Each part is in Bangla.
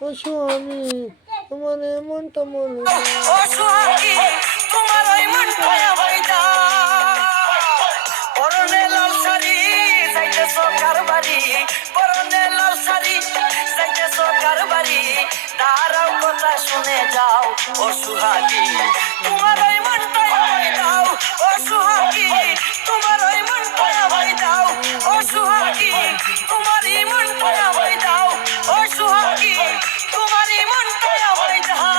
ও স্বামী তোমার এমনটা মনে ও সোহাগী তোমার ওই মনটায় আমায় দাও পরনে লাল শাড়ি যাইতেছ কার বাড়ি পরনে লাল শাড়ি যাইতেছ কার বাড়ি দাঁড়াও কথা শুনে যাও ও সোহাগী তোমার ওই মনটায় আমায় দাও ও সোহাগী তোমার ওই মনটায় আমায় দাও ও সোহাগী তোমারই মনটায় আমায় দাও ও সোহাগী তোমারই মনটায় আমায় দাও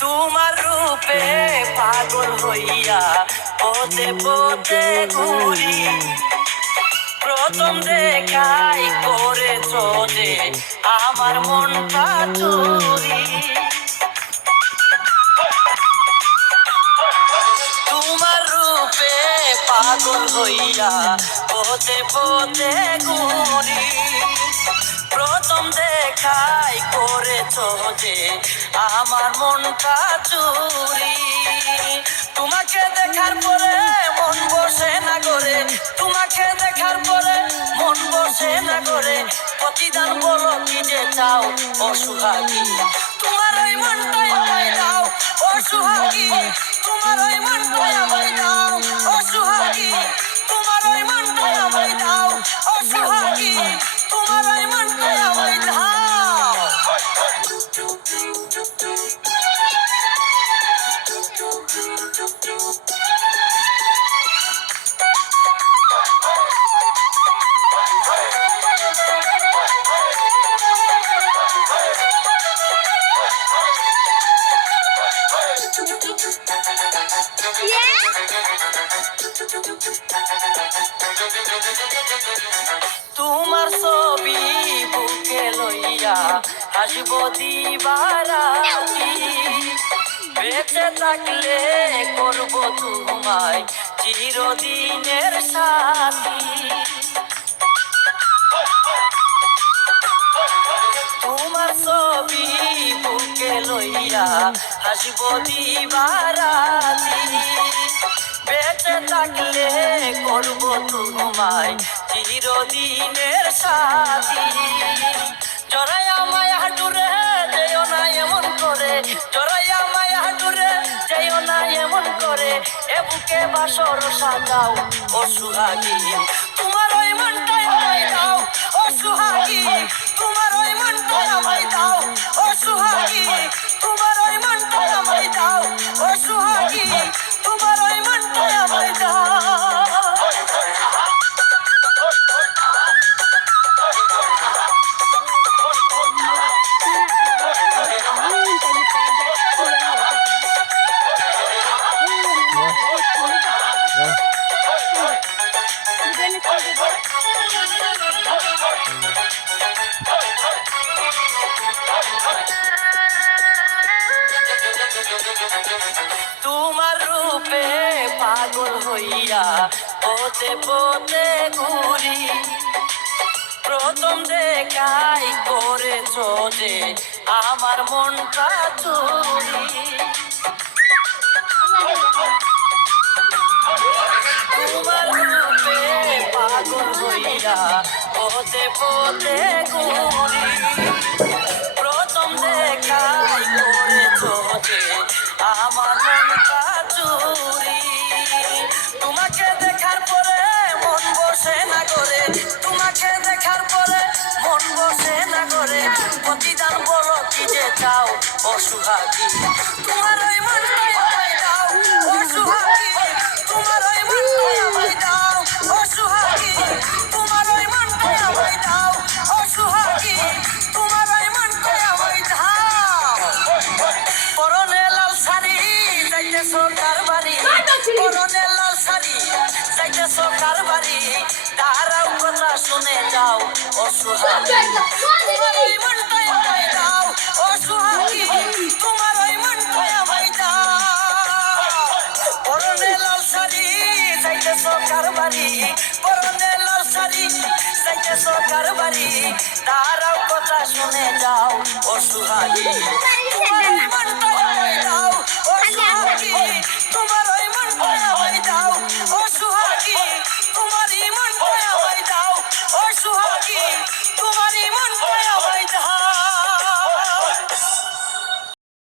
তোমার রূপে পাগল হইয়া পথে পথে ঘুরি প্রথম দেখাই করেছ যে আমার মনটা চুরি তোমার রূপে পাগল হইয়া পথে পথে ঘুরি প্রথম দেখাই করেছ যে আমার মনটা চুরি তোমাকে দেখার পরে মন বসে না করে তোমাকে দেখার পরে মন বসে না করে প্রতিদান বলো কি যে চাও ও সোহাগী তোমার ওই মনটাই আমায় দাও ও সোহাগী তোমার ওই মনটাই আমায় দাও ও সোহাগী তোমার ওই মনটাই আমায় দাও ও সোহাগী তোমার ওই মনটাই আমায় দাও তোমার ছবি বুকে লইয়া হাসব দিবারাতি বেঁচে থাকলে করব তোমায় চিরদিনের সাথী তোমার ছবি বুকে লইয়া হাসব দিবারাতি বেঁচে থাকলে করব তোমায় চিরদিনের সাথী জড়াইয়া মায়া হাঁটুরে যেও না এমন করে জড়াইয়া মায়া হাঁটুরে যেও না এমন করে এ বুকে বাসর সাজাও ও সোহাগী তোমার ওই মনটাই আমায় দাও ও সোহাগী তোমার ওই মনটাই আমায় দাও ও সোহাগী তোমার ওই মনটাই আমায় দাও ও সোহাগী তোমার ওই মনটাই আমায় দাও তোমার রূপে পাগল হইয়া পথে পথে ঘুরি প্রথম দেখাই করেছ যে আমার মনটা চুরি তোমার রূপে পাগল হইয়া পথে পথে ঘুরি প্রথম দেখাই করেছ যে আমার মনটা চুরি তোমাকে দেখার পরে মন বসে না করে তোমাকে দেখার পরে মন বসে না করে প্রতিদান বলো কি যে চাও ও সোহাগী তোমার ওই মনটাই আমায় দাও ও সোহাগী তোমার ওই মনটাই আমায় দাও ও সোহাগী তোমার ওই মনটাই আমায় দাও ও সোহাগী তোমার ওই মনটাই আমায় দাও পরনে লাল শাড়ি যাইতেছ কার বাড়ি পরনে লাল শাড়ি যাইতেছ কার বাড়ি দাঁড়াও কথা শুনে যাও ও সোহাগী তোমার ওই মনটাই আমায় দাও ও সোহাগী তোমার ওই মনটাই আমায় দাও পারি, দাঁড়াও কথা শুনে যাও ও সুহাগী।